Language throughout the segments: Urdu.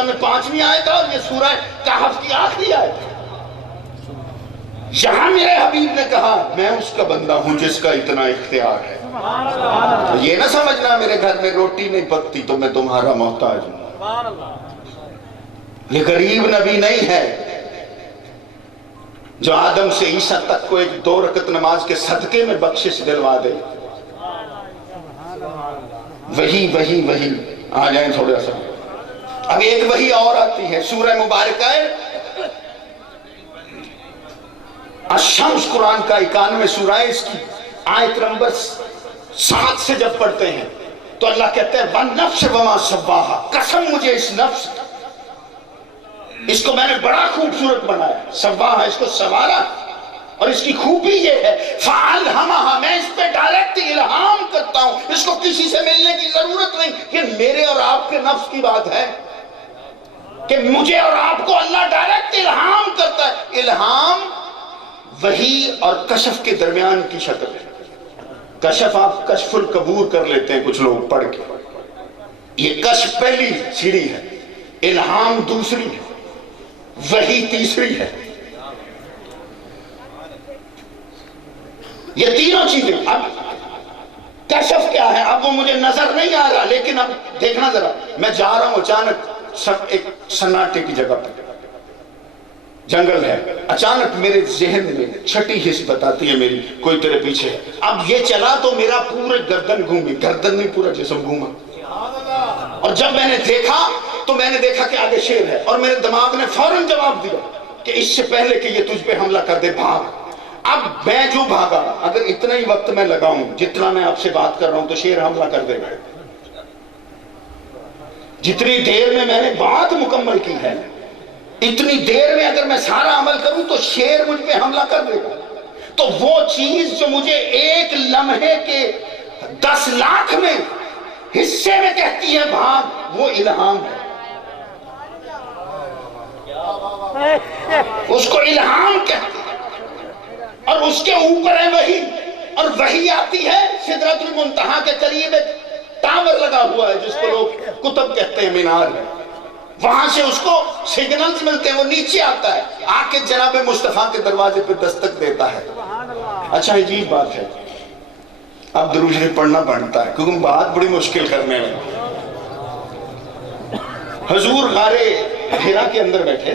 بقرہ میں 5ویں آیت ہے اور یہ سورہ کہف کی آخری آیت ہے۔ یہاں میرے حبیب نے کہا میں اس کا بندہ ہوں جس کا اتنا اختیار ہے۔ تو یہ نہ سمجھنا میرے گھر میں روٹی نہیں پکتی تو میں تمہارا محتاج ہوں۔ یہ غریب نبی نہیں ہے جو آدم سے عیسیٰ تک کو ایک 2 رکعت نماز کے صدقے میں بخشش دلوا دے۔ وہی آ جائیں تھوڑا سا۔ اب ایک وہی اور آتی ہے، سورہ مبارکہ ہے الشمس، قرآن کا 91 سورہ ہے، اس کی آیت نمبر 7 سے جب پڑھتے ہیں تو اللہ کہتے ہیں وَالنَّفْسِ وَمَا سَوَّاهَا، قسم مجھے اس نفس، اس کو میں نے بڑا خوبصورت بنایا، سواہا اس کو سوارا، اور اس کی خوبی یہ ہے فَأَلْهَمَهَا، میں اس پہ ڈائریکٹ الہام کرتا ہوں، اس کو کسی سے ملنے کی ضرورت نہیں۔ یہ میرے اور آپ کے نفس کی بات ہے کہ مجھے اور آپ کو اللہ ڈائریکٹ الہام کرتا ہے۔ الہام وحی اور کشف کے درمیان کی شکل ہے۔ کشف آپ کشف القبور کر لیتے ہیں کچھ لوگ پڑھ کے، یہ کشف پہلی سیڑھی ہے، الہام دوسری ہے، وحی تیسری ہے۔ یہ تینوں چیزیں، اب کشف کیا ہے؟ اب وہ مجھے نظر نہیں آ رہا، لیکن اب دیکھنا ذرا، میں جا رہا ہوں اچانک ایک سناٹے کی جگہ پر، جنگل ہے، اچانک میرے ذہن میں چھٹی حس بتاتی ہے میری کوئی تیرے پیچھے ہے۔ اب یہ چلا تو میرا پورے گردن گھومی، گردن نہیں پورا جسم گھوما، اور جب میں نے دیکھا تو میں نے دیکھا کہ آگے شیر ہے، اور میرے دماغ نے فوراً جواب دیا کہ اس سے پہلے کہ یہ تجھ پہ حملہ کر دے بھاگ۔ اب میں جو بھاگا، اگر اتنا ہی وقت میں لگاؤں جتنا میں آپ سے بات کر رہا ہوں تو شیر حملہ کر دے گا۔ جتنی دیر میں میں نے بات مکمل کی ہے، اتنی دیر میں اگر میں سارا عمل کروں تو شیر مجھ پہ حملہ کر دے گا۔ تو وہ چیز جو مجھے ایک لمحے کے 10 لاکھ میں حصے میں کہتی ہے بھاگ، وہ الہام ہے۔ اس کو الہام کہتے ہیں، اور اس کے اوپر ہے وحی، اور وحی آتی ہے سدرۃ المنتہا کے قریب ایک ٹاور لگا ہوا ہے جس کو لوگ قطب کہتے ہیں، مینار ہے، وہاں سے اس کو سگنلز ملتے ہیں، وہ نیچے آتا ہے، آ کے جناب مصطفیٰ کے دروازے پہ دستک دیتا ہے۔ اچھا عجیب بات ہے، اب درود شریف پڑھنا پڑتا ہے کیونکہ بات بڑی مشکل کرنے میں۔ حضور غار حرا کے اندر بیٹھے،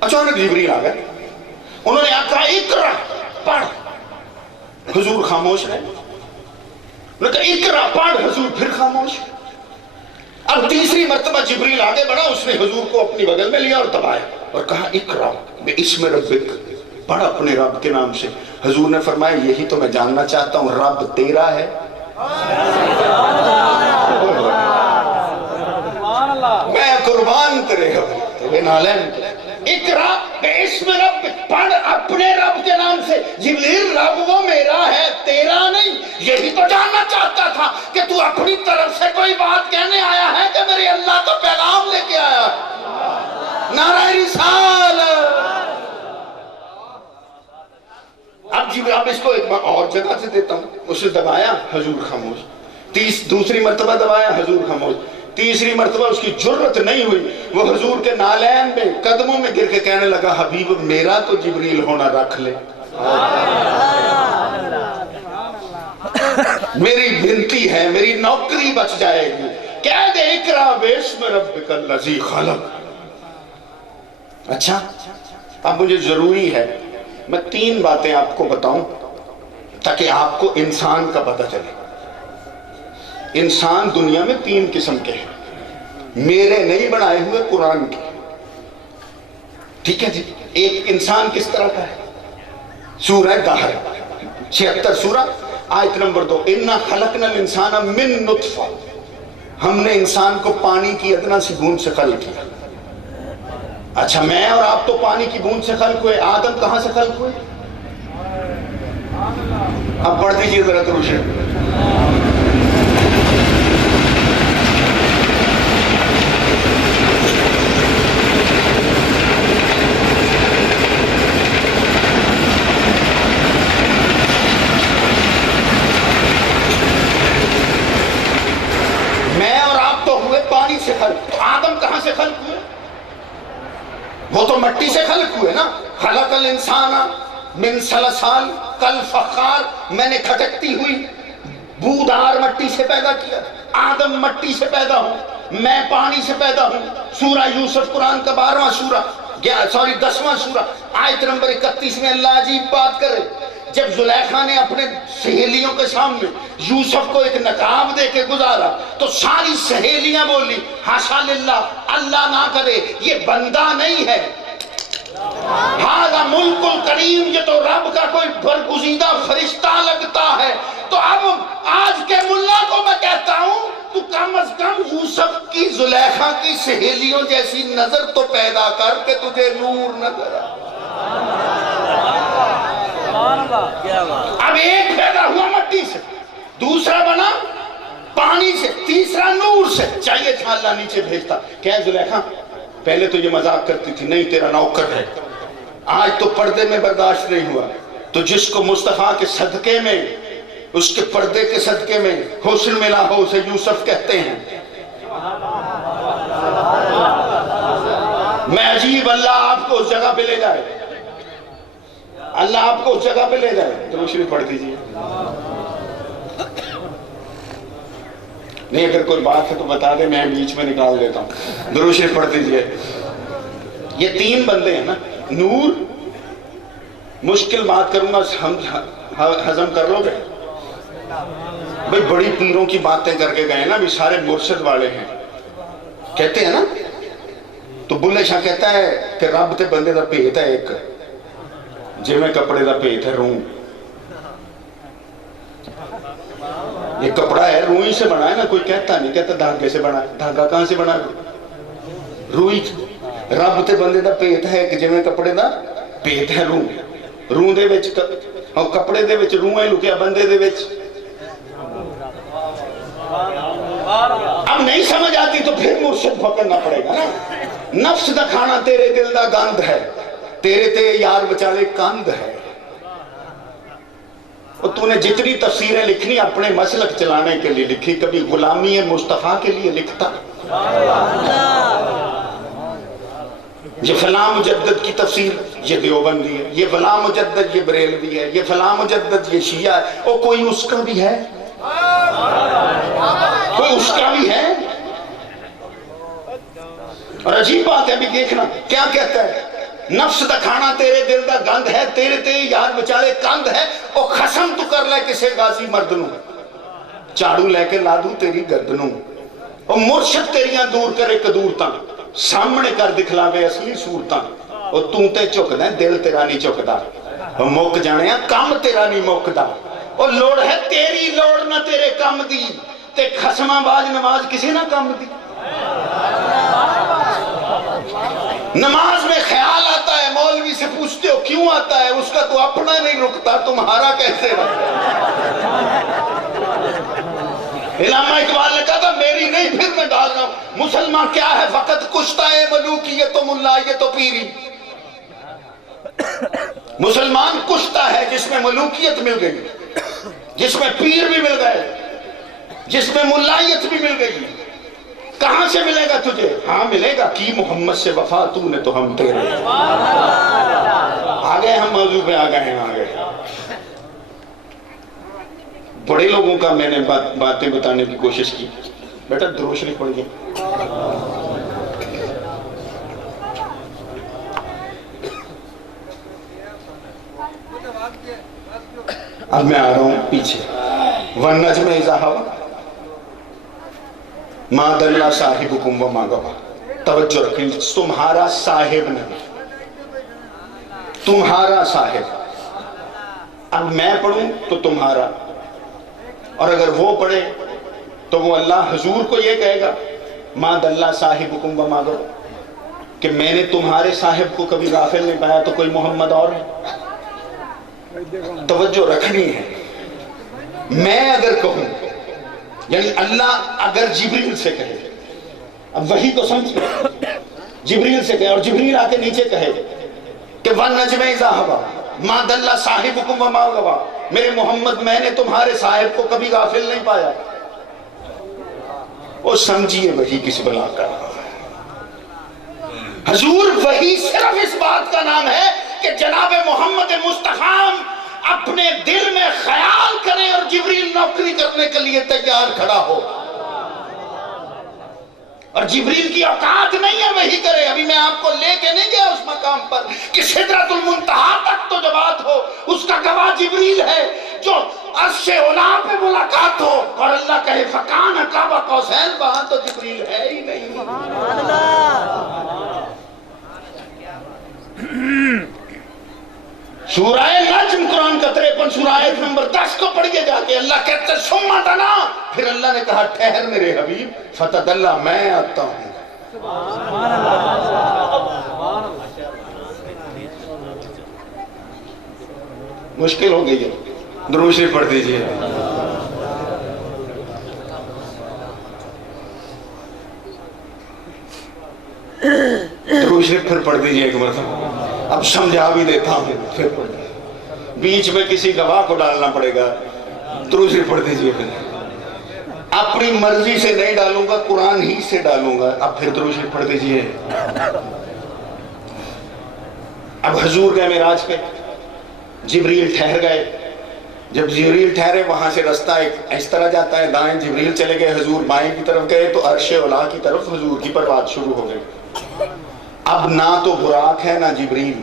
اچانک جبریل آ گئے، انہوں نے کہا اقرا، پڑھ۔ حضور خاموش رہے، انہوں نے کہا اقرا، پڑھ، حضور پھر خاموش۔ اب تیسری مرتبہ جبریل آگے بڑھا، اس نے حضور کو اپنی بغل میں لیا اور دبایا اور کہا اقرا باسم ربک، پڑھ اپنے رب کے نام سے۔ حضور نے فرمایا یہی تو میں جاننا چاہتا ہوں، رب تیرا ہے؟ میں قربان تیرے ہو تیرے نالین، اقرا باسم ربک، پڑھ اپنے رب کے نام سے۔ جبریل رب وہ میرا ہے، تیرا نہیں، یہی تو جاننا چاہتا تھا کہ تو اپنی طرف سے کوئی بات کہنے آیا ہے کہ میرے اللہ کا پیغام لے کے آیا ہے؟ نعرہ رسالت۔ اب اس کو ایک اور جگہ سے دیتا ہوں، اسے دبایا، حضور خاموش، دوسری مرتبہ دبایا، حضور خاموش، تیسری مرتبہ اس کی جرت نہیں ہوئی، وہ حضور کے نالین میں قدموں میں گر کے کہنے لگا حبیب میرا تو جبریل ہونا رکھ لے، میری بنتی ہے، میری نوکری بچ جائے گی، کہہ دے اقرا باسم ربک الذی خلق۔ اچھا اب مجھے ضروری ہے میں 3 باتیں آپ کو بتاؤں تاکہ آپ کو انسان کا پتہ چلے۔ انسان دنیا میں 3 قسم کے ہیں، میرے نہیں بنائے ہوئے، قرآن کے، ٹھیک ہے جی؟ ایک انسان کس طرح کا ہے؟ سورہ دہر 76 سورہ آیت نمبر 2، اِنَّا خَلَقْنَا الْإِنسَانَ مِن نُطْفَةٍ، ہم نے انسان کو پانی کی ادنا سی بوند سے خلق کیا۔ اچھا میں اور آپ تو پانی کی بوند سے خلق ہوئے، آدم کہاں سے خلق ہوئے؟ اب پڑھ دیجئے ذرا درود شریف۔ میں اور آپ تو ہوئے پانی سے خلق، آدم آدم کہاں سے خلق ہوئے؟ وہ تو مٹی سے خلق ہوئے نا. خلق الانسان من صلصال کالفخار، میں نے کھٹکتی ہوئی بودار مٹی سے پیدا کیا. آدم مٹی سے پیدا ہوں، میں پانی سے پیدا ہوں. سورہ یوسف قرآن کا 12واں سورہ 10واں سورہ آیت نمبر 31 میں اللہ عجیب بات کرے. جب زلیخا نے اپنے سہیلیوں کے سامنے یوسف کو ایک نقاب دے کے گزارا تو ساری سہیلیاں بولی حاشا للہ، اللہ نہ کرے، یہ بندہ نہیں ہے، ہذا ملک الکریم، یہ تو رب کا کوئی برگزیدہ فرشتہ لگتا ہے. تو اب آج کے ملا کو میں کہتا ہوں تو کم از کم یوسف کی زلیخا کی سہیلیوں جیسی نظر تو پیدا کر کے تجھے نور نظر آ. اب ایک پیدا ہوا مٹی سے، دوسرا بنا پانی سے، تیسرا نور سے. چاہیے تھا اللہ نیچے بھیجتا، کیا زلیخا پہلے تو یہ مذاق کرتی تھی، نہیں تیرا نوکر ہے. آج تو پردے میں برداشت نہیں ہوا، تو جس کو مصطفیٰ کے صدقے میں، اس کے پردے کے صدقے میں حسن ملا ہو اسے یوسف کہتے ہیں. میں عجیب، اللہ آپ کو اس جگہ پہ لے جائے، اللہ آپ کو اس جگہ پہ لے جائے. درود شریف پڑھ دیجیے. نہیں اگر کوئی بات ہے تو بتا دے، میں بیچ میں نکال دیتا ہوں. درود شریف پڑھ دیجیے. یہ تین بندے ہیں نا، نور، مشکل بات کروں گا ہضم کر لو گے؟ بھئی بڑی پیروں کی باتیں کر کے گئے نا، بھی سارے مرشد والے ہیں کہتے ہیں نا. تو بلے شاہ کہتا ہے کہ رب تے بندے دا بھیت ہے ایک، جی میں کپڑے دا بھیت ہے روح. یہ کپڑا ہے روئی سے بنا ہے نا، کوئی کہتا نہیں، کہتا دھاگے سے بنا ہے. دھاگا کہاں سے بنا ہے؟ روئی. رب تے بندے دا بھیت ہے کہ جی میں کپڑے دا بھیت ہے روح. روح دے وچ اور کپڑے دے وچ روح ہے لکیا، بندے دے وچ. اب نہیں سمجھ آتی تو پھر مرشد پکڑنا پڑے گا نا. نفس دا کھانا تیرے دل دا گند ہے، تیرے تے یار بچالے کند ہے. اور تو نے جتنی تفسیریں لکھنی اپنے مسلک چلانے کے لیے لکھی، کبھی غلامی مصطفیٰ کے لیے لکھتا. یہ فلاں مجدد کی تفسیر یہ دیوبندی ہے، یہ فلاں مجدد یہ بریلوی ہے، یہ فلاں مجدد یہ شیعہ ہے. اور کوئی اس کا بھی ہے، کوئی اس کا بھی ہے. اور عجیب بات ہے، ابھی دیکھنا کیا کہتا ہے. نفس دا کھانا تیرے دل دا گند ہے، تیرے تے یار بچارے کند ہے. اور قسم تو کر لے کسے غازی مردنوں، چاڑو لے کے لا دوں تیری گردنوں. اور مرشد تیریاں دور کرے قدورتاں، سامنے کر دکھلاوے اصلی صورتاں. اور تو تے چکدا دل تیرا نہیں چکدا، اور مک جانیا کم تیرا نہیں مکدا. اور لوڑ ہے تیری لوڑ نہ تیرے کم دی، تے خسمہ باز نماز کسی نہ کم دی. نماز میں خیال آتا ہے، مولوی سے پوچھتے ہو کیوں آتا ہے، اس کا تو اپنا نہیں رکتا، تمہارا کیسے رکھتا. علامہ اقبال نے کہا تھا میری نہیں پھر میں ڈال رہا ہوں. مسلمان کیا ہے فقط کشتا ہے ملوکیت و ملائیت و پیری. مسلمان کشتا ہے جس میں ملوکیت مل گئی، جس میں پیر بھی مل گئے، جس میں ملائیت بھی مل گئی. کہاں سے ملے گا تجھے؟ ہاں ملے گا، کی محمد سے وفا تو نے تو ہم تیرے. آگئے ہم موضوع پہ آگئے ہیں. آگئے بڑے لوگوں کا میں نے باتیں بتانے کی کوشش کی. بیٹا درود شریف پڑھیے. اب میں آ رہا ہوں پیچھے. وَالنَّجْمِ إِذَا هَوَىٰ مَا ضَلَّ صَاحِبُكُمْ وَمَا غَوَىٰ. توجہ رکھیں، تمہارا صاحب نہیں، تمہارا صاحب. اب میں پڑھوں تو تمہارا، اور اگر وہ پڑھے تو وہ اللہ حضور کو یہ کہے گا مَا ضَلَّ صَاحِبُكُمْ وَمَا غَوَىٰ، کہ میں نے تمہارے صاحب کو کبھی غافل نہیں پایا تو کوئی محمد اور ہے. توجہ رکھنی ہے. میں اگر کہوں، یعنی اللہ اگر جبریل سے کہے، اب وہی تو سمجھ جبریل سے کہے، اور جبریل آ کے نیچے کہے کہ وَالنَّجْمِ إِذَا هَوَىٰ مَا ضَلَّ صَاحِبُكُمْ وَمَا غَوَىٰ، میرے محمد میں نے تمہارے صاحب کو کبھی غافل نہیں پایا. وہ سمجھیے وہی کس بلا کر رہا ہے. حضور وہی صرف اس بات کا نام ہے کہ جناب محمد مصطفیٰ اپنے دل میں خیال کرے اور جبریل نوکری کرنے کے لیے تیار کھڑا ہو، اور جبریل کی اوقات نہیں ہے وہی کرے۔ ابھی میں آپ کو لے کے نہیں گیا اس مقام پر کہ سدرۃ المنتہا تک تو جو بات ہو اس کا گواہ جبریل ہے، جو عرش اولا پہ ملاقات ہو اور اللہ کہے فکان قاب قوسین، وہاں تو جبریل ہے ہی نہیں۔ سورہ نجم قرآن کا 53 سورہ آیت نمبر 10 کو پڑھیے جا کے، اللہ کہتے ہیں ثم دنا، پھر اللہ نے کہا ٹھہر میرے حبیب، فتدلی، میں آتا ہوں۔ مشکل ہو گئی ہے، درود شریف پڑھ دیجئے۔ درود شریف پھر پڑھ دیجئے ایک مرتبہ، اب سمجھا بھی دیتا ہوں، پھر پڑھ دیجئے، بیچ میں کسی گواہ کو ڈالنا پڑے گا۔ درود شریف پڑھ دیجئے، پھر اپنی مرضی سے نہیں ڈالوں گا، قرآن ہی سے ڈالوں گا۔ اب پھر درود شریف پڑھ دیجئے۔ اب حضور گئے معراج پہ، جبریل ٹھہر گئے۔ جب جبریل ٹھہرے وہاں سے رستہ ایک اس طرح جاتا ہے، دائیں جبریل چلے گئے، حضور بائیں کی طرف گئے تو عرش اولا کی طرف حضور کی پرواز شروع ہو گئی۔ اب نہ تو براق ہے نہ جبریل،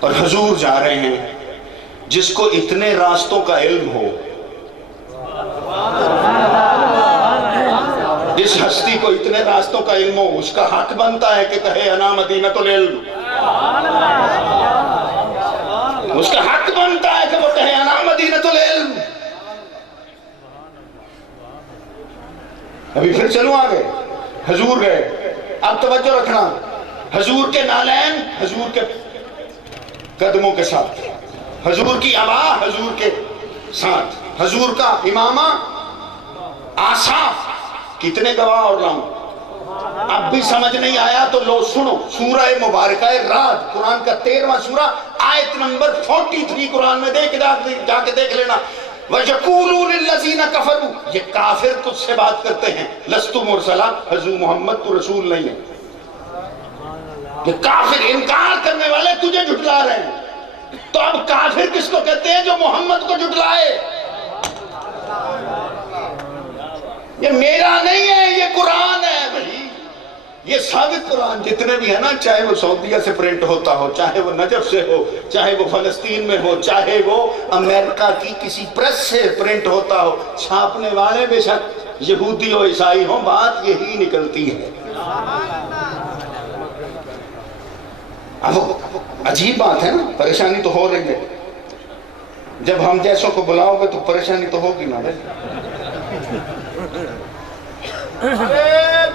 اور حضور جا رہے ہیں۔ جس کو اتنے راستوں کا علم ہو، جس ہستی کو اتنے راستوں کا علم ہو، اس کا حق بنتا ہے کہ کہے انا مدینۃ العلم۔ اس کا حق بنتا ہے کہ وہ کہے انا مدینۃ العلم۔ ابھی پھر چلو آگے، حضور گئے۔ اب توجہ رکھنا، حضور کے نالین حضور کے قدموں کے ساتھ، حضور کی عبا حضور کے ساتھ، حضور کا امامہ آسا، کتنے گواہ اور لاؤں۔ اب بھی سمجھ نہیں آیا تو لو سنو، سورہ مبارکہ رعد قرآن کا 13واں سورہ آیت نمبر 43 قرآن میں جا کے دیکھ لینا۔ وَيَقُولُوا لِلَّذِينَ كَفَرُوا، یہ کافر تجھ سے بات کرتے ہیں، لَسْتُ مُرْسَلًا، حضور محمد تو رسول نہیں ہے۔ یہ کافر انکار کرنے والے تجھے جھٹلا رہے ہیں، تو اب کافر کس کو کہتے ہیں؟ جو محمد کو جھٹلائے۔ یہ میرا نہیں ہے، یہ قرآن ہے بھائی، یہ ثابت قرآن جتنے بھی ہے نا، چاہے وہ سعودیہ سے پرنٹ ہوتا ہو، چاہے وہ نجف سے ہو، چاہے وہ فلسطین میں ہو، چاہے وہ امریکہ کی کسی پریس سے پرنٹ ہوتا ہو، چھاپنے والے بے شک یہودی ہو عیسائی ہو، بات یہی نکلتی ہے۔ اب عجیب بات ہے نا، پریشانی تو ہو رہی ہے۔ جب ہم جیسوں کو بلاؤ گے تو پریشانی تو ہوگی نا بھائی۔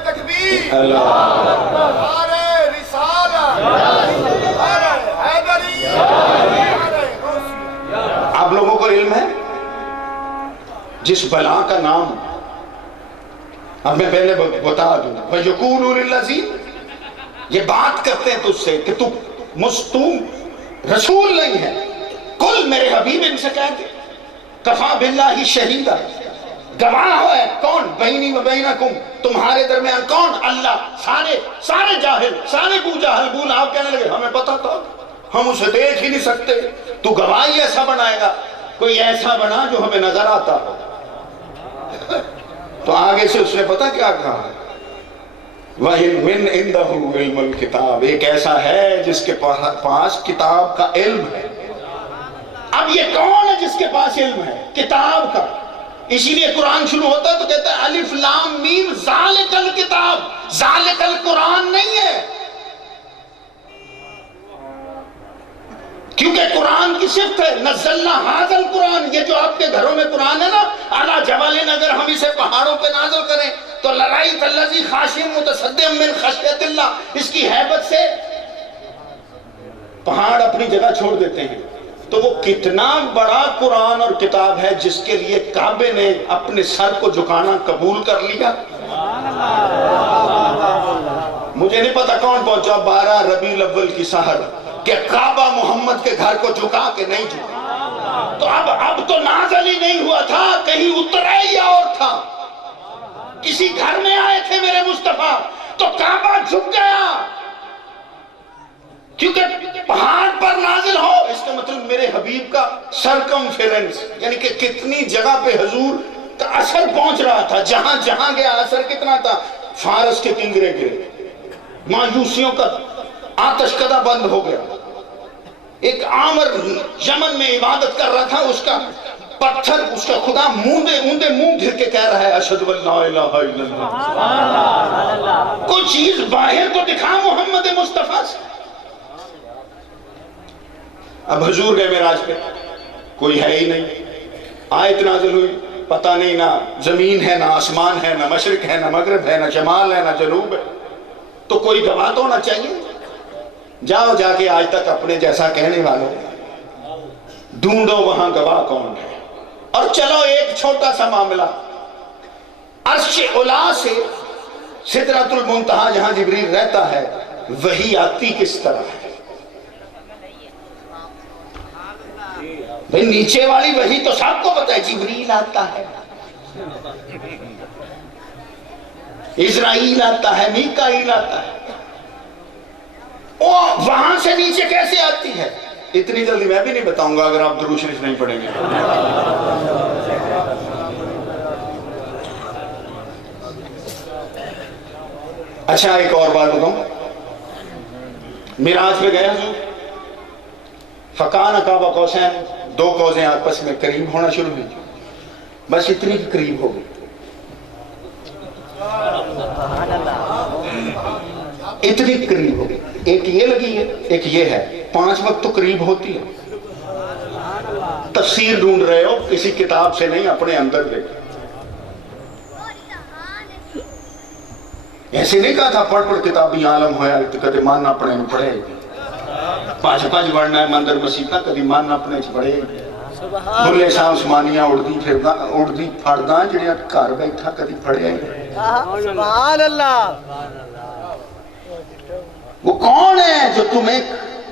تکبیر، نعرہ رسالت، نعرہ حیدری۔ آپ لوگوں کو علم ہے جس بلا کا نام اب میں پہلے بتا دوں، وَيَقُولُوا لِلَّذِينَ، یہ بات کرتے ہیں تجھ سے کہ تو رسول نہیں ہے۔ کل میرے حبیب ان سے کہہ دے، کفا باللہ شہیدہ، گواہ ہے کون، بینی و بینکم، تمہارے درمیان کون، اللہ۔ سارے جاہل، سارے بو جاہل بو لہب کہنے لگے ہمیں پتا تھا، ہم اسے دیکھ ہی نہیں سکتے، تو گواہی ایسا بنائے گا، کوئی ایسا بنا جو ہمیں نظر آتا ہو۔ تو آگے سے اس نے پتا کیا کہا، وَإِن عِندَهُ عِلْمُ الْكِتَابِ، ایک ایسا ہے جس کے پاس کتاب کا علم ہے۔ اب یہ کون ہے جس کے پاس علم ہے؟ کتاب کا۔ اسی لیے قرآن شروع ہوتا ہے تو کہتا ہے الف لام میم ذالک الکتاب، ذالک القرآن نہیں ہے، کیونکہ قرآن کی صفت ہے نزلنا ھذا القرآن، یہ جو آپ کے گھروں میں قرآن ہے نا، علی جبل، اگر ہم اسے پہاڑوں پہ نازل کریں تو لرأیت الذی خاشعا متصدعا من خشیۃ اللہ، اس کی ہیبت سے پہاڑ اپنی جگہ چھوڑ دیتے ہیں۔ تو وہ کتنا بڑا قرآن اور کتاب ہے جس کے لیے کعبے نے اپنے سر کو جھکانا قبول کر لیا۔ مجھے نہیں پتا کون پہنچا 12 ربیع الاول کی سحر کہ کعبہ محمد کے گھر کو جھکا کہ نہیں جھکا۔ تو اب تو نازل ہی نہیں ہوا تھا، کہیں اترا ہی اور تھا، کسی گھر میں آئے تھے میرے مصطفیٰ، تو کعبہ جھک گیا۔ کیونکہ پہاڑ پر نازل ہو، اس کا مطلب میرے حبیب کا سرکمفیرنس، یعنی کہ کتنی جگہ پہ حضور کا اثر پہنچ رہا تھا، جہاں جہاں گیا اثر کتنا تھا۔ فارس کے کنگرے گرے، ماجوسیوں کا آتش کدہ بند ہو گیا، ایک عامر یمن میں عبادت کر رہا تھا، اس کا پتھر، اس کا خدا اوندے منہ دھر کے کہہ رہا ہے اشہد ان لا الہ الا اللہ۔ کوئی چیز باہر تو دکھا محمد مصطفیٰ سے۔ اب حضور گئے معراج پہ، کوئی ہے ہی نہیں، آیت نازل ہوئی، پتہ نہیں نہ زمین ہے نہ آسمان ہے نہ مشرق ہے نہ مغرب ہے نہ شمال ہے نہ جنوب ہے، تو کوئی گواہ تو ہونا چاہیے۔ جاؤ جا کے آج تک اپنے جیسا کہنے والوں ڈھونڈو وہاں گواہ کون ہے۔ اور چلو ایک چھوٹا سا معاملہ، عرش علا سے سدرۃ المنتہا جہاں جبریل رہتا ہے، وحی آتی کس طرح ہے؟ بھئی نیچے والی وحی تو سب کو پتہ ہے، جبریل آتا ہے، اسرائیل آتا ہے، میکائیل آتا ہے، وہاں سے نیچے کیسے آتی ہے؟ اتنی جلدی میں بھی نہیں بتاؤں گا اگر آپ درود شریف نہیں پڑھیں گے۔ اچھا ایک اور بات بتاؤں، معراج پہ گئے حضور، فکان قاب قوسین، دو قوسیں آپس میں قریب ہونا شروع ہوئی، بس اتنی قریب ہو گئی، اتنی قریب ہو گئی، ایک یہ لگی ہے ایک یہ ہے، 5 وقت تو قریب ہوتی ہے۔ تفسیر ڈھونڈ رہے ہو کسی کتاب سے نہیں، اپنے اندر دیکھ۔ ایسے نہیں کہا تھا پڑھ پڑھ کتابی عالم ہویا، کدی ماننا اپنے میں پڑھے، 5 ورنا ہے مندر مسیطہ، کدی ماننا اپنے میں پڑھے، بھلے شاہ عثمانیہ اڑدی پھڑداں جڑیاں گھر بیٹھا کدی پڑھے۔ سبحان اللہ۔ وہ کون ہے جو تمہیں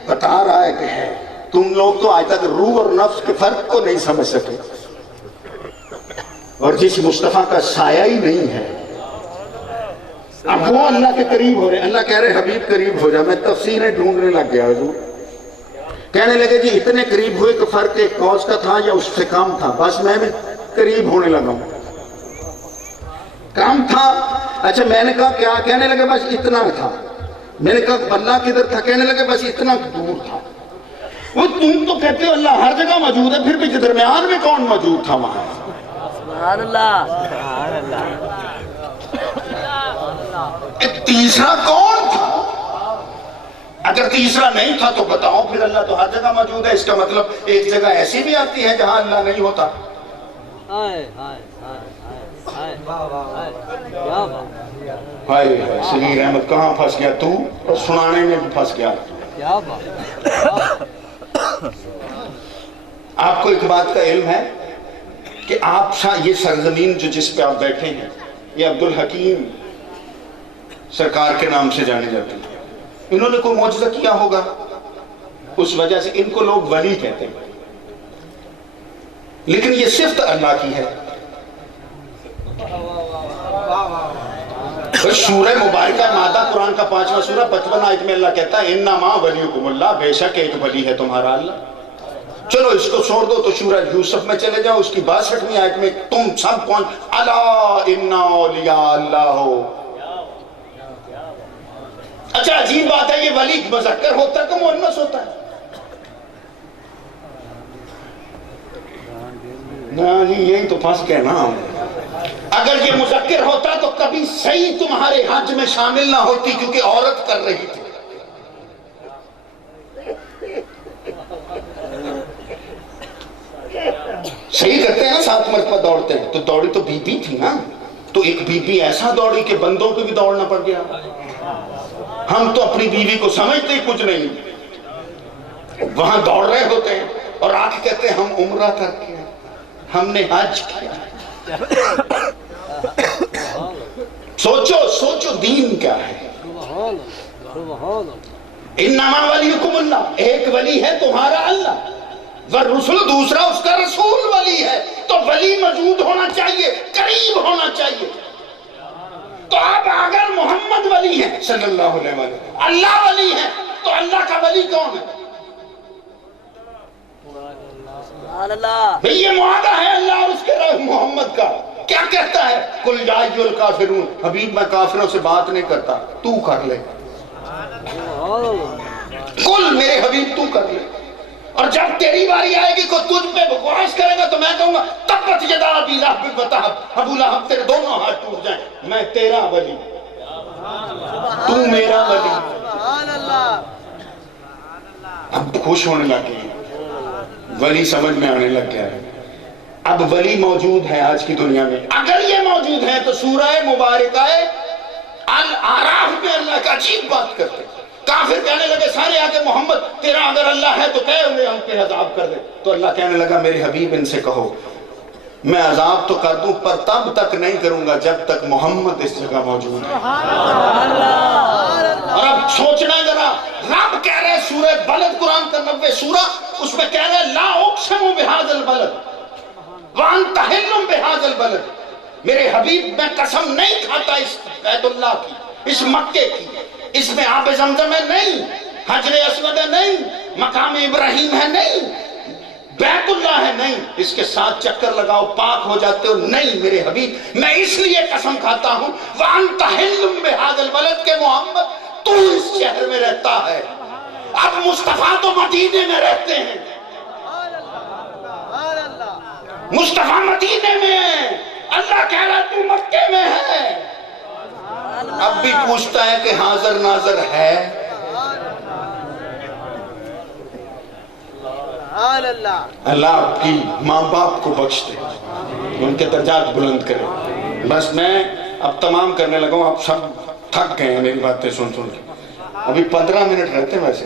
بتا رہا ہے کہ ہے؟ تم لوگ تو آج تک روح اور نفس کے فرق کو نہیں سمجھ سکے، اور جس مصطفیٰ کا سایہ ہی نہیں ہے، اب وہ اللہ کے قریب ہو رہے ہیں۔ اللہ کہہ رہے حبیب قریب ہو جا، میں تفسیریں ڈھونڈنے لگ گیا حضور، کہنے لگے جی اتنے قریب ہوئے کہ فرق ایک کوس کا تھا یا اس سے کم تھا، بس میں بھی قریب ہونے لگا ہوں، کم تھا۔ اچھا میں نے کہا کیا؟ کہنے لگے بس اتنا تھا۔ میں نے کہا اللہ کدھر تھا؟ کہنے لگے بس اتنا دور تھا۔ وہ تم تو کہتے ہو اللہ ہر جگہ موجود ہے، پھر بھی درمیان میں کون موجود تھا وہاں؟ سبحان اللہ، سبحان اللہ۔ تیسرا کون تھا؟ اگر تیسرا نہیں تھا تو بتاؤ، پھر اللہ تو ہر جگہ موجود ہے، اس کا مطلب ایک جگہ ایسی بھی آتی ہے جہاں اللہ نہیں ہوتا۔ ہائے ہائے سمیر احمد کہاں پھنس گیا تو، اور سنانے میں بھی پھنس گیا۔ آپ کو ایک بات کا علم ہے کہ آپ یہ سرزمین جو جس پہ آپ بیٹھے ہیں یہ عبدالحکیم سرکار کے نام سے جانے جاتی ہے۔ انہوں نے کوئی معجزہ کیا ہوگا، اس وجہ سے ان کو لوگ ولی کہتے ہیں، لیکن یہ صفت اللہ کی ہے۔ سورہ مبارکہ مادہ قرآن کا 5واں سورہ 55 آیت میں اللہ کہتا ہے انما ولیکم اللہ، بے شک ایک ولی ہے تمہارا اللہ۔ چلو اس کو چھوڑ دو تو سورہ یوسف میں چلے جاؤ، اس کی 62ویں آیت میں تم سب کون؟ الا ان اولیاء اللہ۔ اچھا عجیب بات ہے، یہ ولی مذکر ہوتا ہے کہ مؤنث ہوتا ہے؟ یہی تو پھنس گئے نا۔ اگر یہ مذکر ہوتا تو کبھی صحیح تمہارے حج میں شامل نہ ہوتی، کیونکہ عورت کر رہی تھی۔ صحیح کرتے ہیں نا، 7 مرتبہ دوڑتے ہیں، تو دوڑی تو بی بی تھی نا، تو ایک بی بی ایسا دوڑی کہ بندوں کو بھی دوڑنا پڑ گیا۔ ہم تو اپنی بیوی کو سمجھتے ہی کچھ نہیں، وہاں دوڑ رہے ہوتے ہیں اور آ کے کہتے ہیں ہم عمرہ کر کے ہم نے حج کیا۔ سوچو دین کیا ہے۔ انما ولیکم اللہ، ایک ولی ہے تمہارا اللہ، والرسل دوسرا اس کا رسول ولی ہے، تو ولی موجود ہونا چاہیے، قریب ہونا چاہیے۔ تو اب اگر محمد ولی ہیں صلی اللہ علیہ وسلم، اللہ ولی ہیں، تو اللہ کا ولی کون ہے؟ سبحان اللہ بھئی یہ معاہدہ ہے اللہ اور اس کے محمد کا. کیا کہتا ہے؟ قل یا ایھا الکافرون، حبیب میں کافروں سے بات نہیں کرتا، تو کر لے. قل میرے حبیب تو کر لے. اور جب تیری باری آئے گی کوئی تجھ پہ بکواس کرے گا تو میں کہوں گا تبت یدا ابی لہب وتب، ابو لہب تیرے دونوں ہاتھ ٹوٹ جائیں، میں تیرا ولی، تو میرا ولی. سبحان اللہ اب خوش ہونے لگے ہیں، ولی سمجھ میں آنے لگ گیا ہے. اب ولی موجود ہے آج کی دنیا میں. اگر یہ موجود ہے تو سورہ مبارکہ الاعراف میں اللہ کا عجیب بات کرتے. کافر کہنے لگے سارے آگے محمد تیرا اگر اللہ ہے تو کہے انہیں ہم پہ عذاب کر دے. تو اللہ کہنے لگا میرے حبیب ان سے کہو میں عذاب تو کر دوں پر تب تک نہیں کروں گا جب تک محمد اس جگہ موجود ہے. اور اب سوچنا ذرا، رب کہہ رہے سورہ بلد، قرآن کا 90 سورہ، اس میں کہہ رہے لا اقسم بہذا البلد وانت حل بہذا البلد. میرے حبیب میں قسم نہیں کھاتا اس بیت اللہ کی، اس مکے کی، اس میں آب زمزم ہے نہیں، حجر اسود ہے نہیں، مقام ابراہیم ہے نہیں، بیت اللہ ہے نہیں، اس کے ساتھ چکر لگاؤ پاک ہو جاتے ہو نہیں. میرے حبیب میں اس لیے قسم کھاتا ہوں وانت حل بہذا البلد کہ محمد تو اس شہر میں رہتا ہے. اب مصطفیٰ تو مدینے میں رہتے ہیں، مصطفیٰ مدینے میں ہے، اللہ کہہ رہا تو مکے میں ہے. اب بھی پوچھتا ہے کہ حاضر ناظر ہے. اللہ آپ کی ماں باپ کو بخش دے، ان کے درجات بلند کرے. بس میں اب تمام کرنے لگا ہوں، آپ سب تھک گئے ہیں میری باتیں سن سن کے. ابھی 15 منٹ رہتے ہیں ویسے.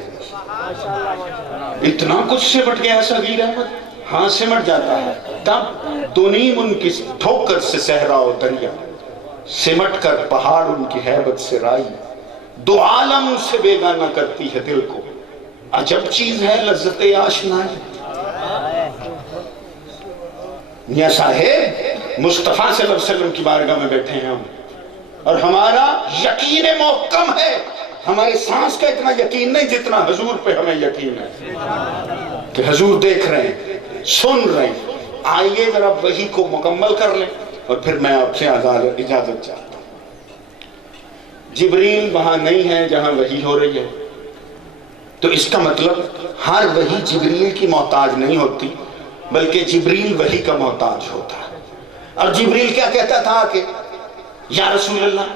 اتنا کچھ سمٹ گیا صغیر احمد. ہاں سمٹ جاتا ہے. تب دونیم ان کی ٹھوکر سے صحرا و دریا، سمٹ کر پہاڑ ان کی ہیبت سے رائی، دو عالم سے بیگانہ کرتی ہے دل کو، عجب چیز ہے لذت آشنائی. میاں صاحب مصطفیٰ صلی اللہ علیہ وسلم کی بارگاہ میں بیٹھے ہیں ہم، اور ہمارا یقین محکم ہے. ہمارے سانس کا اتنا یقین نہیں جتنا حضور پہ ہمیں یقین ہے کہ حضور دیکھ رہے ہیں، سن رہے ہیں. آئیے ذرا وحی کو مکمل کر لیں اور پھر میں آپ سے اجازت چاہتا ہوں. جبریل وہاں نہیں ہے جہاں وحی ہو رہی ہے، تو اس کا مطلب ہر وحی جبریل کی محتاج نہیں ہوتی بلکہ جبریل وحی کا محتاج ہوتا ہے. اور جبریل کیا کہتا تھا کہ یا رسول اللہ،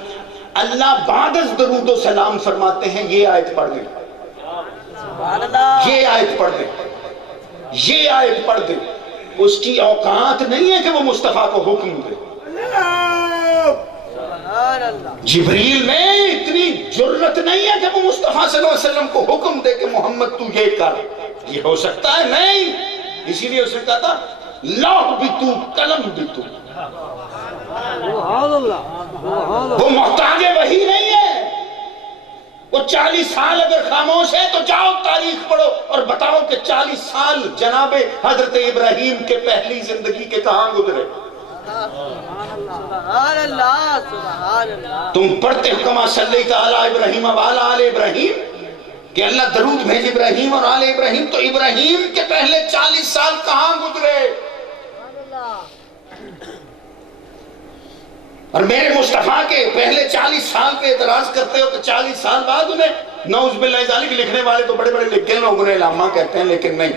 اللہ بعد از درود و سلام فرماتے ہیں یہ آیت پڑھ دیں، یہ آیت پڑھ دیں، یہ آیت پڑھ دیں. اس کی اوقات نہیں ہے کہ وہ مصطفیٰ کو حکم دے. جبریل میں اتنی جرت نہیں ہے کہ وہ مصطفیٰ صلی اللہ علیہ وسلم کو حکم دے کہ محمد تو یہ کر. یہ ہو سکتا ہے نہیں. اسی لیے اس نے کہا تھا لوح بھی تو قلم بھی تو. وہ محتاج وحی نہیں ہے. وہ 40 سال اگر خاموش ہے تو جاؤ تاریخ پڑھو اور بتاؤ کہ 40 سال جناب حضرت ابراہیم کے پہلی زندگی کے کہاں گزرے. سبحان اللہ سبحان اللہ. تم پڑھتے ہو کما صلی تعالی ابراہیم وعلی آل ابراہیم کہ اللہ درود بھیج ابراہیم اور آل ابراہیم، تو ابراہیم کے پہلے 40 سال کہاں گزرے. اور میرے مصطفیٰ کے پہلے 40 سال پہ اعتراض کرتے ہو کہ 40 سال بعد انہیں نعوذ باللہ ذالک لکھنے والے تو بڑے بڑے لکھ گئے لوگ انہیں علامہ کہتے ہیں، لیکن نہیں،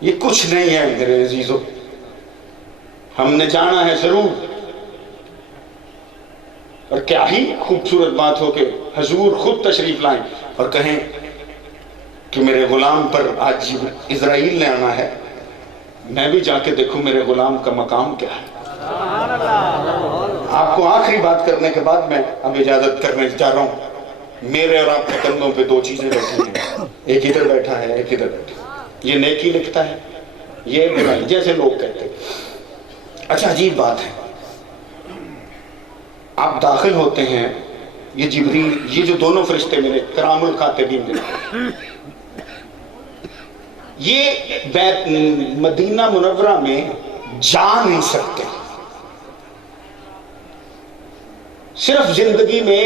یہ کچھ نہیں ہے میرے عزیزو. ہم نے جانا ہے ضرور. اور کیا ہی خوبصورت بات ہو کہ حضور خود تشریف لائیں اور کہیں کہ میرے غلام پر آج اسرائیل نے آنا ہے، میں بھی جا کے دیکھوں میرے غلام کا مقام کیا ہے. آپ کو آخری بات کرنے کے بعد میں اب اجازت کرنے جا رہا ہوں. میرے اور آپ کے کندھوں پہ 2 چیزیں بیٹھی ہیں، ایک ادھر بیٹھا ہے ایک ادھر بیٹھا ہے. یہ نیکی لکھتا ہے، یہ برائی، جیسے لوگ کہتے ہیں. اچھا عجیب بات ہے، آپ داخل ہوتے ہیں، یہ جبریل، یہ جو دونوں فرشتے میرے کرام الکاتبین نے، یہ بیت مدینہ منورہ میں جا نہیں سکتے. صرف زندگی میں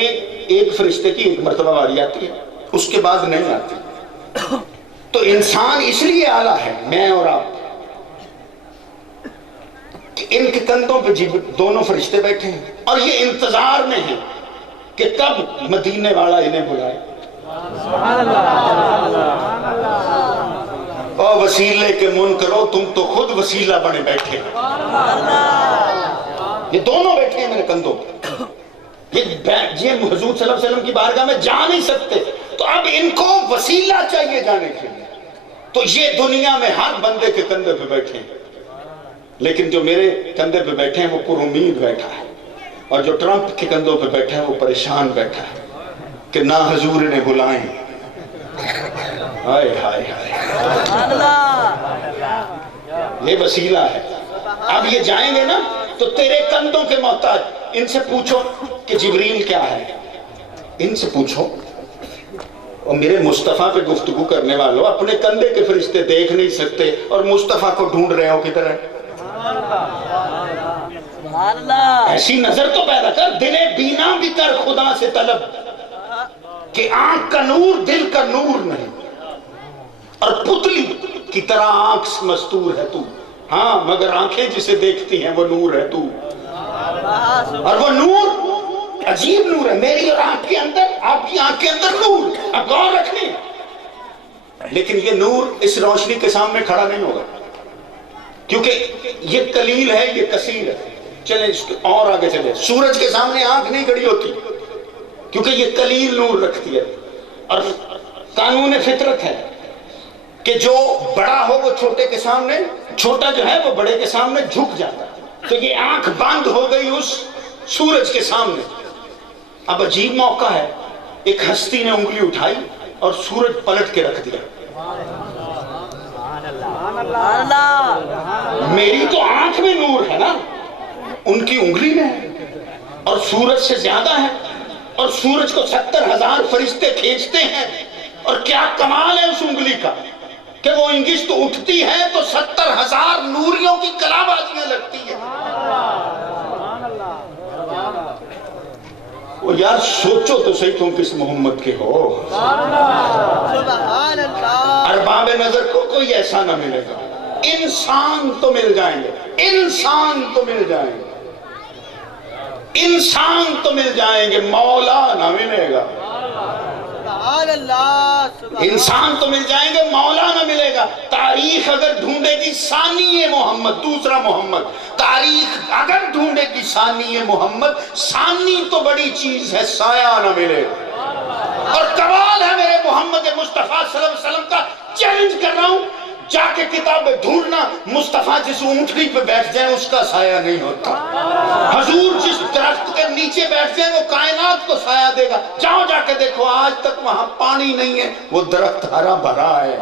ایک فرشتے کی ایک مرتبہ باری آتی ہے، اس کے بعد نہیں آتی۔ تو انسان اس لیے اعلیٰ ہے، میں اور آپ، کہ ان کے کندھوں پہ دونوں فرشتے بیٹھے ہیں اور یہ انتظار میں ہیں کہ کب مدینے والا انہیں بلائے۔ اور وسیلے کے منکرو، تم تو خود وسیلہ بنے بیٹھے، یہ دونوں بیٹھے ہیں میرے کندھوں پہ، یہ حضور صلی اللہ علیہ وسلم کی بارگاہ میں جا نہیں سکتے، تو اب ان کو وسیلہ چاہیے جانے کے لیے، تو یہ دنیا میں ہر بندے کے کندھے پہ بیٹھے ہیں، لیکن جو میرے کندھے پہ بیٹھے ہیں وہ پر امید بیٹھا ہے، اور جو ٹرمپ کے کندھوں پہ بیٹھا ہے وہ پریشان بیٹھا ہے کہ نہ حضور انہیں بلائیں۔ ہائے ہائے ہائے، یہ وسیلہ ہے۔ اب یہ جائیں گے نا تو تیرے کندھوں کے محتاج، ان سے پوچھو کہ جبریل کیا ہے، ان سے پوچھو۔ اور میرے مصطفیٰ پہ گفتگو کرنے والوں، اپنے کندھے کے فرشتے دیکھ نہیں سکتے اور مصطفیٰ کو ڈھونڈ رہے ہو کدھر ہے؟ ایسی نظر تو پیدا کر، دل بینا بھی کر خدا سے طلب، کہ آنکھ کا نور دل کا نور نہیں، اور پتلی کی طرح آنکھ مستور ہے تو، ہاں مگر آنکھیں جسے دیکھتی ہیں وہ نور ہے تو، اور وہ نور عجیب نور ہے، میری اور آپ کے اندر، آپ کی آنکھ کے اندر نور، اب غور رکھیں، لیکن یہ نور اس روشنی کے سامنے کھڑا نہیں ہوگا، کیونکہ یہ قلیل ہے، یہ کثیر ہے۔ چلیں اس کے اور آگے چلیں، سورج کے سامنے آنکھ نہیں کھڑی ہوتی کیونکہ یہ قلیل نور رکھتی ہے، اور قانون فطرت ہے کہ جو بڑا ہو وہ چھوٹے کے سامنے، چھوٹا جو ہے وہ بڑے کے سامنے جھک جاتا ہے، تو یہ آنکھ بند ہو گئی اس سورج کے سامنے۔ اب عجیب موقع ہے، ایک ہستی نے انگلی اٹھائی اور سورج پلٹ کے رکھ دیا۔ میری تو آنکھ میں نور ہے نا، ان کی انگلی میں ہے، اور سورج سے زیادہ ہے، اور سورج کو 70,000 فرشتے کھینچتے ہیں، اور کیا کمال ہے اس انگلی کا کہ وہ انگشت اٹھتی ہے تو 70,000 نوریوں کی کلا بازیاں لگتی ہیں۔ وہ یار سوچو تو صحیح تم کس محمد کے ہو۔ ارباب نظر کو کوئی ایسا نہ ملے گا، انسان تو مل جائیں گے، انسان تو مل جائیں گے، انسان تو مل جائیں گے، مولا نہ ملے گا۔ انسان تو مل جائیں گے، مولا نہ ملے گا۔ تاریخ اگر ڈھونڈے گی ثانی محمد، دوسرا محمد، تاریخ اگر ڈھونڈے گی ثانی محمد، ثانی تو بڑی چیز ہے، سایہ نہ ملے گا۔ اور کمال ہے میرے محمد مصطفیٰ صلی اللہ علیہ وسلم کا، چیلنج کر رہا ہوں، جا کے کتابیں ڈھونڈنا، مصطفیٰ جس اونٹنی پہ بیٹھ جائیں اس کا سایہ نہیں ہوتا، حضور جس درخت کے نیچے بیٹھ جائیں وہ کائنات کو سایہ دے گا۔ جاؤ جا کے دیکھو، آج تک وہاں پانی نہیں ہے، وہ درخت ہرا بھرا ہے۔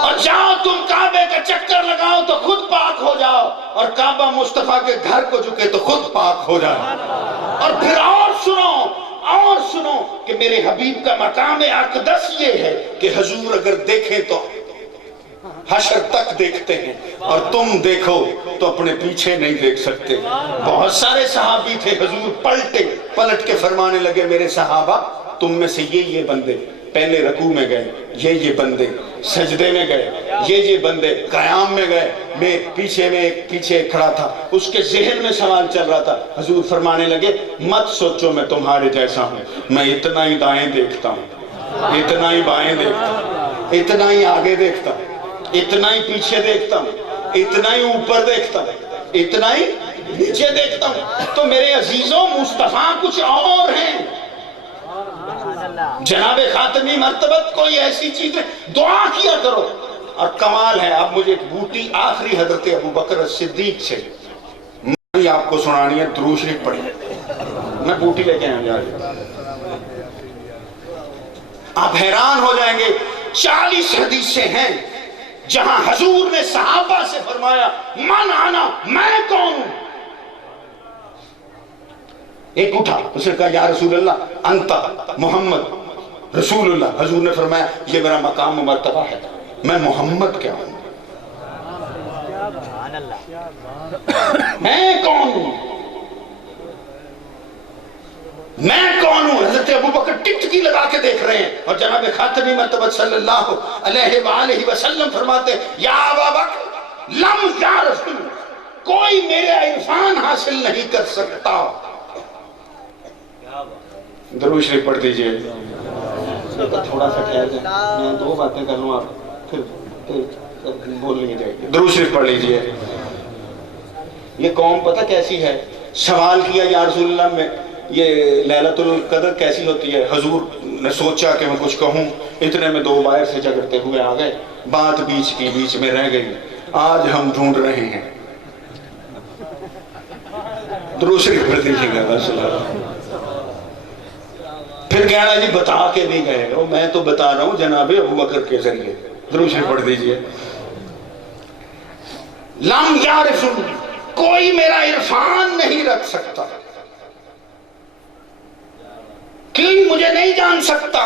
اور جاؤ تم کعبے کا چکر لگاؤ تو خود پاک ہو جاؤ، اور کعبہ مصطفیٰ کے گھر کو جھکے تو خود پاک ہو جاؤ۔ اور پھر اور سنو کہ میرے حبیب کا مقام اقدس یہ ہے کہ حضور اگر دیکھیں تو حشر تک دیکھتے ہیں، اور تم دیکھو تو اپنے پیچھے نہیں دیکھ سکتے۔ بہت سارے صحابی تھے، حضور پلٹ کے فرمانے لگے، میرے صحابہ تم میں سے یہ بندے پہلے رکوع میں گئے، یہ بندے سجدے میں گئے، یہ بندے قیام میں گئے، میں پیچھے کھڑا تھا، اس کے ذہن میں سوال چل رہا تھا۔ حضور فرمانے لگے، مت سوچو میں تمہارے جیسا ہوں، میں اتنا ہی دائیں دیکھتا ہوں، اتنا ہی بائیں دیکھتا ہوں، اتنا ہی آگے دیکھتا ہوں، اتنا ہی پیچھے دیکھتا ہوں، اتنا ہی اوپر دیکھتا ہوں، اتنا ہی نیچے دیکھتا ہوں۔ تو میرے عزیزوں، مصطفیٰ کچھ اور ہیں، جناب خاتمی مرتبت کوئی ایسی چیز ہے، دعا کیا کرو۔ اور کمال ہے، اب مجھے ایک بوٹی آخری حضرت ابوبکر صدیق سے میں آپ کو سنانی ہے، درود شریف پڑھی، میں بوٹی لے کے آیا ہوں، آپ حیران ہو جائیں گے۔ 40 حدیثیں ہیں جہاں حضور نے صحابہ سے فرمایا، من انا، میں کون ہوں؟ ایک اٹھا، اس نے کہا یا رسول اللہ انتا محمد رسول اللہ۔ حضور نے فرمایا یہ میرا مقام و مرتبہ ہے، میں محمد کیا ہوں، میں کون ہوں؟ میں کون ہوں؟ حضرت ابوبکر ٹکٹکی لگا کے دیکھ رہے ہیں اور جناب خاتمی مرتبہ صلی اللہ علیہ وآلہ وسلم فرماتے ہیں یا ابوبکر لم یعرف، کوئی میرا عرفان حاصل نہیں کر سکتا۔ درود شریف پڑھ دیجئے۔ تھوڑا سا ٹھہر جائیں، میں دو باتیں کر لوں، آپ پھر بول نہیں جائے گی۔ درود شریف پڑھ لیجئے۔ یہ قوم پتہ کیسی ہے؟ سوال کیا یا رسول اللہ میں یہ لیلۃ القدر کیسی ہوتی ہے؟ حضور نے سوچا کہ میں کچھ کہوں، اتنے میں دو باہر سے جھگڑتے ہوئے آ گئے، بات بیچ میں رہ گئی، آج ہم ڈھونڈ رہے ہیں۔ درود شریف پڑھ دیجیے گا بس۔ پھر کہنا جی بتا کے نہیں گئے ہو، میں تو بتا رہا ہوں جناب ابوبکر کے ذریعے۔ درود شریف پڑھ دیجیے۔ لم یعرف، کوئی میرا عرفان نہیں رکھ سکتا، کوئی مجھے نہیں جان سکتا،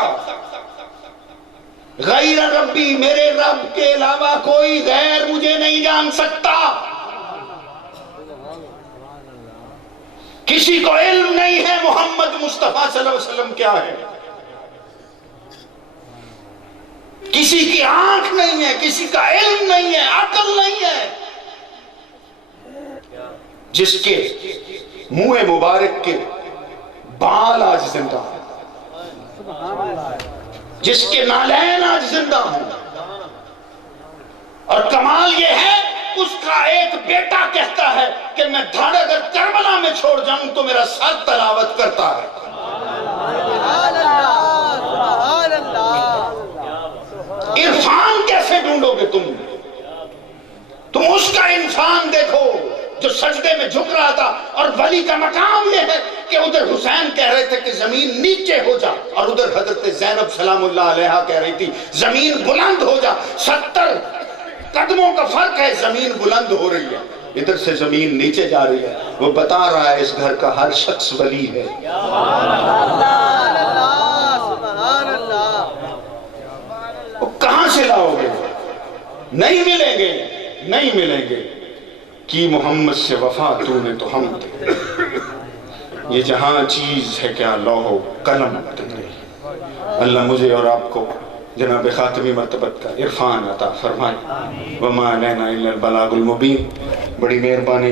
غیر ربی، میرے رب کے علاوہ کوئی غیر مجھے نہیں جان سکتا۔ کسی کو علم نہیں ہے محمد مصطفیٰ صلی اللہ علیہ وسلم کیا ہے، کسی کی آنکھ نہیں ہے، کسی کا علم نہیں ہے، عقل نہیں ہے۔ جس کے منہ مبارک کے بال آج زندہ ہیں، جس کے نالین آج زندہ ہیں، اور کمال یہ ہے اس کا ایک بیٹا کہتا ہے کہ میں دھڑ اگر کربلا میں چھوڑ جاؤں تو میرا سر تلاوت کرتا ہے۔ سبحان اللہ، سبحان اللہ۔ عرفان کیسے ڈھونڈو گے تم اس کا عرفان دیکھو جو سجدے میں جھک رہا تھا، اور ولی کا مقام یہ ہے کہ ادھر حسین کہہ رہے تھے کہ زمین نیچے ہو جا، اور ادھر حضرت زینب سلام اللہ علیہا کہہ رہی تھی زمین بلند ہو جا۔ 70 قدموں کا فرق ہے، زمین بلند ہو رہی ہے، ادھر سے زمین نیچے جا رہی ہے۔ وہ بتا رہا ہے اس گھر کا ہر شخص ولی ہے۔ سبحان اللہ، سبحان اللہ۔ وہ کہاں سے لاؤ گے؟ نہیں ملیں گے، نہیں ملیں گے۔ کی محمد سے وفا تو نے تو ہم تھے، یہ جہاں چیز ہے کیا لوح و قلم تیرے۔ اللہ مجھے اور آپ کو جناب خاتمی مرتبت کا عرفان عطا فرمائے۔ وما علینا الا البلاغ المبین۔ بڑی مہربانی۔